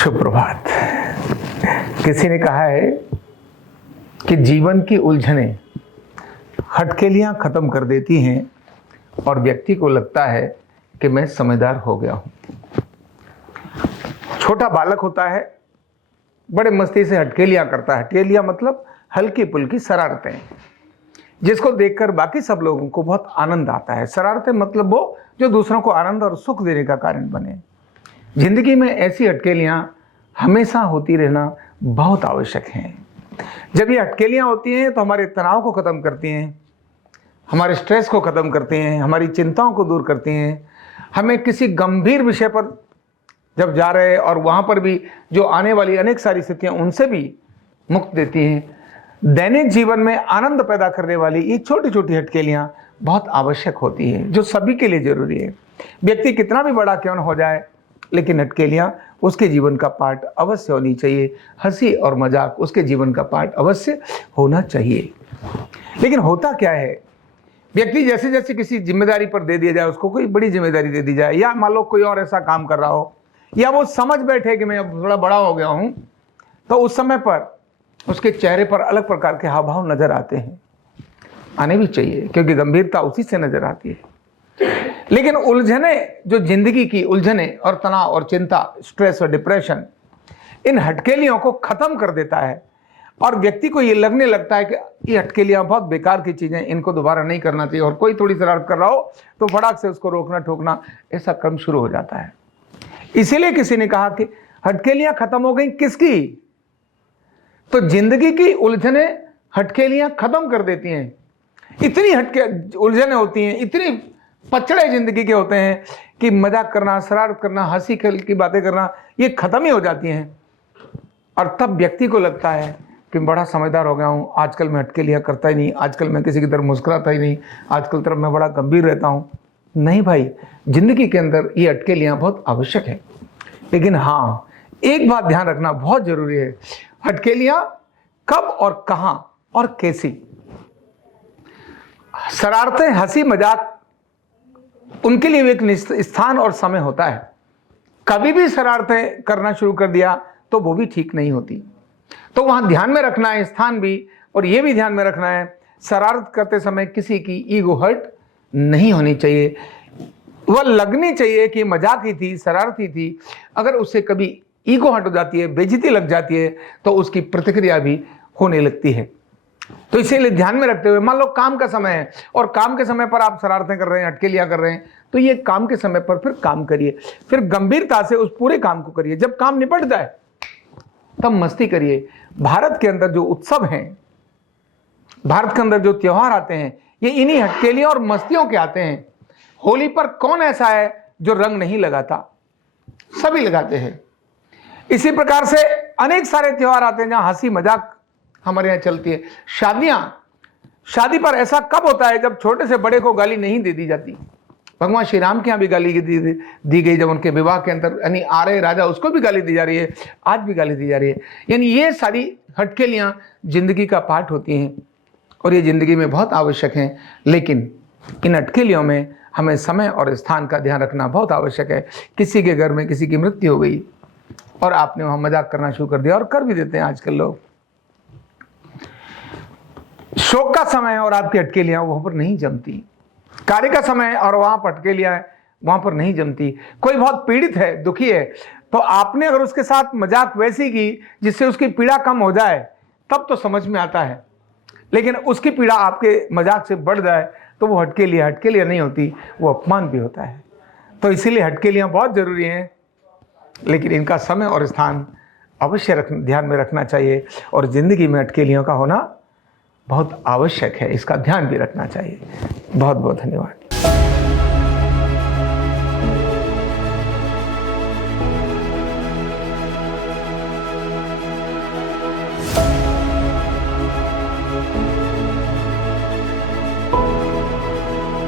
सुप्रभात। किसी ने कहा है कि जीवन की उलझनें हटकेलियां खत्म कर देती हैं और व्यक्ति को लगता है कि मैं समझदार हो गया हूं। छोटा बालक होता है, बड़े मस्ती से हटकेलियां करता है। हटकेलियां मतलब हल्की फुल्की शरारतें, जिसको देखकर बाकी सब लोगों को बहुत आनंद आता है। शरारतें मतलब वो जो दूसरों को आनंद और सुख देने का कारण बने। जिंदगी में ऐसी हटकेलियां हमेशा होती रहना बहुत आवश्यक हैं। जब ये हटकेलियां होती हैं तो हमारे तनाव को ख़त्म करती हैं, हमारे स्ट्रेस को ख़त्म करती हैं, हमारी चिंताओं को दूर करती हैं। हमें किसी गंभीर विषय पर जब जा रहे हैं और वहाँ पर भी जो आने वाली अनेक सारी स्थितियाँ उनसे भी मुक्त देती हैं। दैनिक जीवन में आनंद पैदा करने वाली ये छोटी छोटी हटकेलियाँ बहुत आवश्यक होती हैं, जो सभी के लिए ज़रूरी है। व्यक्ति कितना भी बड़ा क्यों न हो जाए, लेकिन हटकेलियाँ उसके जीवन का पार्ट अवश्य होनी चाहिए। हंसी और मजाक उसके जीवन का पार्ट अवश्य होना चाहिए। लेकिन होता क्या है, व्यक्ति जैसे जैसे किसी जिम्मेदारी पर दे दिया जाए, उसको कोई बड़ी जिम्मेदारी दे दी जाए, या मान लो कोई और ऐसा काम कर रहा हो, या वो समझ बैठे कि मैं अब थोड़ा बड़ा हो गया हूँ, तो उस समय पर उसके चेहरे पर अलग प्रकार के हाव भाव नजर आते हैं। आने भी चाहिए, क्योंकि गंभीरता उसी से नजर आती है। लेकिन उलझने, जो जिंदगी की उलझने और तनाव और चिंता, स्ट्रेस और डिप्रेशन, इन हटकेलियों को खत्म कर देता है और व्यक्ति को ये लगने लगता है कि ये हटकेलियां बहुत बेकार की चीजें, इनको दोबारा नहीं करना चाहिए। और कोई थोड़ी शरारत कर रहा हो तो फटाक से उसको रोकना ठोकना, ऐसा क्रम शुरू हो जाता है। इसीलिए किसी ने कहा कि हटकेलियां खत्म हो गई किसकी? तो जिंदगी की उलझने हटकेलियां खत्म कर देती हैं। इतनी हटके उलझने होती हैं, इतनी पचड़े जिंदगी के होते हैं कि मजाक करना, शरारत करना, हंसी खेल की बातें करना, ये खत्म ही हो जाती हैं। और तब व्यक्ति को लगता है कि बड़ा समझदार हो गया हूँ, आजकल मैं हटकेलियां करता ही नहीं, आजकल मैं किसी की तरफ मुस्कुराता ही नहीं, आजकल तरफ मैं बड़ा गंभीर रहता हूँ। नहीं भाई, जिंदगी के अंदर ये हटकेलियां बहुत आवश्यक है। लेकिन हाँ, एक बात ध्यान रखना बहुत जरूरी है, हटकेलियां कब और कहाँ और कैसी। शरारतें, हंसी मजाक, उनके लिए एक स्थान और समय होता है। कभी भी शरारतें करना शुरू कर दिया तो वो भी ठीक नहीं होती। तो वहां ध्यान में रखना है स्थान भी, और ये भी ध्यान में रखना है शरारत करते समय किसी की ईगो हर्ट नहीं होनी चाहिए। वह लगनी चाहिए कि मजाक ही थी, शरारत ही थी। अगर उससे कभी ईगो हर्ट हो जाती है, बेइज्जती लग जाती है, तो उसकी प्रतिक्रिया भी होने लगती है। तो इसीलिए ध्यान में रखते हुए, मान लो काम का समय है और काम के समय पर आप शरारतें कर रहे हैं, हटकेलियां कर रहे हैं, तो ये काम के समय पर फिर काम करिए, फिर गंभीरता से उस पूरे काम को करिए। जब काम निपट जाए तब मस्ती करिए। भारत के अंदर जो उत्सव हैं, भारत के अंदर जो त्योहार आते हैं, ये इन्हीं हटकेलियों और मस्तियों के आते हैं। होली पर कौन ऐसा है जो रंग नहीं लगाता? सभी लगाते हैं। इसी प्रकार से अनेक सारे त्योहार आते हैं जहां हंसी मजाक हमारे यहाँ चलती है। शादी पर ऐसा कब होता है जब छोटे से बड़े को गाली नहीं दे दी जाती? भगवान श्री राम के यहाँ भी गाली दी गई, जब उनके विवाह के अंदर, यानी आ रहे राजा, उसको भी गाली दी जा रही है, आज भी गाली दी जा रही है। यानी ये सारी हटकेलियाँ जिंदगी का पार्ट होती हैं और ये जिंदगी में बहुत आवश्यक हैं। लेकिन इन हटकेलियों में हमें समय और स्थान का ध्यान रखना बहुत आवश्यक है। किसी के घर में किसी की मृत्यु हो गई और आपने वहाँ मजाक करना शुरू कर दिया, और कर भी देते हैं आजकल लोग। शोक का समय और आपकी हटकेलियां वहां पर नहीं जमती। कार्य का समय और वहां पर हटकेलियां वहां पर नहीं जमती। कोई बहुत पीड़ित है, दुखी है, तो आपने अगर उसके साथ मजाक वैसी की जिससे उसकी पीड़ा कम हो जाए, तब तो समझ में आता है। लेकिन उसकी पीड़ा आपके मजाक से बढ़ जाए तो वो हटकेलियां नहीं होती, वो अपमान भी होता है। तो इसीलिए हटकेलियां बहुत जरूरी हैं, लेकिन इनका समय और स्थान अवश्य ध्यान में रखना चाहिए। और जिंदगी में हटकेलियों का होना बहुत आवश्यक है, इसका ध्यान भी रखना चाहिए। बहुत बहुत धन्यवाद।